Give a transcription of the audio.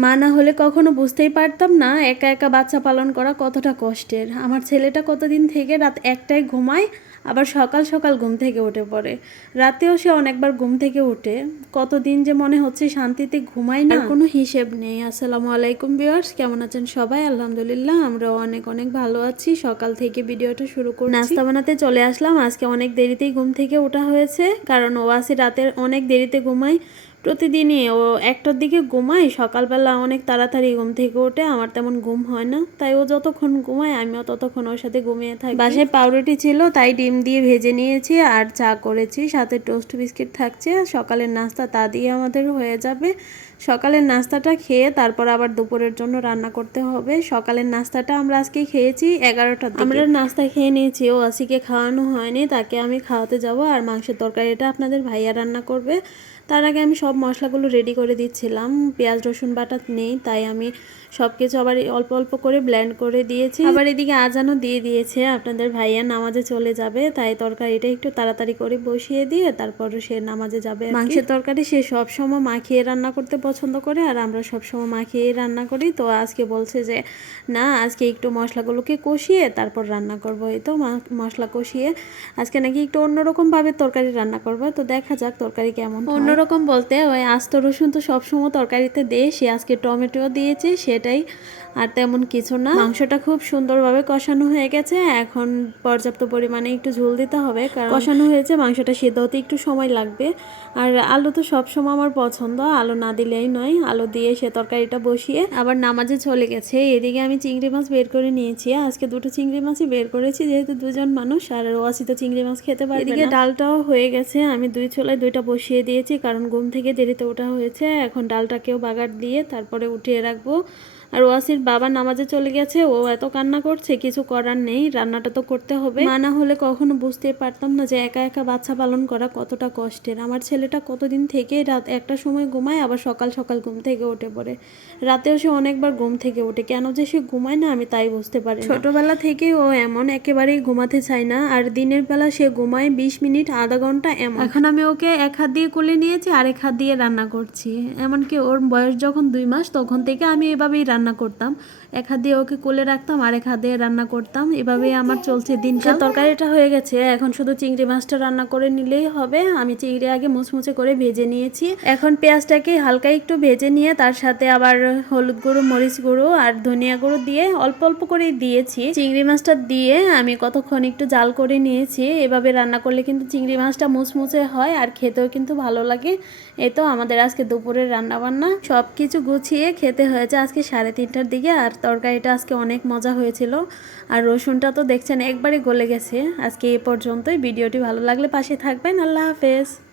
মা না হলে কখনো বুঝতেই পারতাম না একা একা বাচ্চা পালন করা কতটা কষ্টের। আমার ছেলেটা কতদিন থেকে রাত 1টায় ঘুমায়, আবার সকাল সকাল ঘুম থেকে উঠে পড়ে। রাতেও সে অনেকবার ঘুম থেকে উঠে। কতদিন যে মনে হচ্ছে শান্তিতে ঘুমাই না, কোনো হিসেব নেই। আসসালামু আলাইকুম ভিউয়ার্স, কেমন আছেন সবাই? আলহামদুলিল্লাহ আমরাও অনেক অনেক ভালো আছি। সকাল থেকে ভিডিওটা শুরু করছি। নাস্তা বানাতে চলে আসলাম। আজকে অনেক দেরিতেই ঘুম থেকে ওঠা হয়েছে, কারণ ওয়াসি রাতের অনেক দেরিতে ঘুমায়। প্রতিদিনই ও 1টার দিকে ঘুমায়, সকালবেলা অনেক তাড়াতাড়ি ঘুম থেকে ওঠে। আমার তেমন ঘুম হয় না, তাই ও যতক্ষণ ঘুমায় আমিও ততক্ষণ ওর সাথে ঘুমিয়ে থাকি। বাসায় পাউরুটি ছিল, তাই ডিম দিয়ে ভেজে নিয়েছি আর চা করেছি, সাথে টোস্ট বিস্কিট থাকছে। সকালের নাস্তা তা দিয়ে আমাদের হয়ে যাবে। সকালের নাস্তাটা খেয়ে তারপর আবার দুপুরের জন্য রান্না করতে হবে। সকালের নাস্তাটা আমরা আজকে খেয়েছি 11টার দিকে। আমরা নাস্তা খেয়ে নিয়েছি, ও আসিকে খাওয়ানো হয়নি, তাকে আমি খাওয়াতে যাব। আর মাংসের তরকারিটা আপনাদের ভাইয়া রান্না করবে। তার আগে আমি সব মশলাগুলো রেডি করে দিচ্ছিলাম। পেঁয়াজ রসুন বাটা নেই, তাই আমি সব কিছু আবার অল্প অল্প করে ব্লেন্ড করে দিয়েছি। আবার এদিকে আজানও দিয়ে দিয়েছে, আপনাদের ভাইয়া নামাজে চলে যাবে, তাই তরকারিটা একটু তাড়াতাড়ি করে বসিয়ে দিয়ে তারপর সে নামাজে যাবে। মাংসের তরকারি সে সবসময় মাখিয়ে রান্না করতে পছন্দ করে, আর আমরা সবসময় মাখিয়ে রান্না করি। তো আজকে বলছে যে না, আজকে একটু মশলাগুলোকে কষিয়ে তারপর রান্না করবো। এই তো মশলা কষিয়ে আজকে নাকি একটু অন্যরকমভাবে তরকারি রান্না করবো। তো দেখা যাক তরকারি কেমন। অন্যরকম বলতে ওই আস্ত রসুন তো সবসময় তরকারিতে দেয়, সে আজকে টমেটো দিয়েছে, সেটাই, আর তেমন কিছু না। মাংসটা খুব সুন্দরভাবে কষানো হয়ে গেছে। এখন পর্যাপ্ত পরিমাণে একটু ঝোল দিতে হবে, কারণ কষানো হয়েছে, মাংসটা সিদ্ধ হতে একটু সময় লাগবে। আর আলু তো সবসময় আমার পছন্দ, আলু না দিলেই নয়। আলু দিয়ে সে তরকারিটা বসিয়ে আবার নামাজে চলে গেছে। এদিকে আমি চিংড়ি মাছ বের করে নিয়েছি। আজকে 2টো চিংড়ি মাছই বের করেছি, যেহেতু 2জন মানুষ, আর ওয়াসি তো চিংড়ি মাছ খেতে পারবে না। এদিকে ডালটাও হয়ে গেছে, আমি 2 চুলায় 2টা বসিয়ে দিয়েছি, কারণ ঘুম থেকে দেরিতে ওঠা হয়েছে। এখন ডালটাকেও বাগার দিয়ে তারপরে উঠিয়ে রাখবো। আর ওয়াসির বাবা নামাজে চলে গেছে, ও এত কান্না করছে, কিছু করার নেই, রান্নাটা তো করতে হবে। মা না হলে কখনো বুঝতে পারতাম না যে একা একা বাচ্চা পালন করা কতটা কষ্টের। আমার ছেলেটা কতদিন থেকে রাত 1টার সময় ঘুমায়, আবার সকাল সকাল ঘুম থেকে উঠে পড়ে। রাতেও সে অনেকবার ঘুম থেকে ওঠে, কেন যে সে ঘুমায় না আমি তাই বুঝতে পারি না। ছোটবেলা থেকে ও এমন, একেবারেই ঘুমাতে চায় না। আর দিনের বেলা সে ঘুমায় 20 মিনিট আধা ঘন্টা এমন। এখন আমি ওকে এক হাত দিয়ে কোলে নিয়েছি, আরেক হাত দিয়ে রান্না করছি। এমনকি ওর বয়স যখন 2 মাস, তখন থেকে আমি এভাবেই রান্না করতাম। এক হাত দিয়ে ওকে কোলে রাখতাম, আরেক হাত দিয়ে রান্না করতাম। এভাবেই আমার চলছে দিনকাল। তরকারিটা হয়ে গেছে, এখন শুধু চিংড়ি মাছটা রান্না করে নিলেই হবে। আমি চিংড়ি আগে মুচমুচে করে ভেজে নিয়েছি। এখন পেঁয়াজটাকে হালকা একটু ভেজে নিয়ে তার সাথে আবার হলুদ গুঁড়ো, মরিচ গুঁড়ো আর ধনিয়া গুঁড়ো দিয়ে অল্প অল্প করে দিয়েছি। চিংড়ি মাছটা দিয়ে আমি কতক্ষণ একটু জাল করে নিয়েছি। এভাবে রান্না করলে কিন্তু চিংড়ি মাছটা মুচমুচে হয়, আর খেতেও কিন্তু ভালো লাগে। এই তো আমাদের আজকে দুপুরের রান্না বান্না সব কিছু গুছিয়ে খেতে হয়েছে আজকে 3:30টার দিকে। আর তরকারিটা আজকে অনেক মজা হয়েছিল। আর রসুনটা তো দেখছেন একবারে গলে গেছে। আজকে এই পর্যন্তই। ভিডিওটি ভালো লাগলে পাশে থাকবেন। আল্লাহ হাফেজ।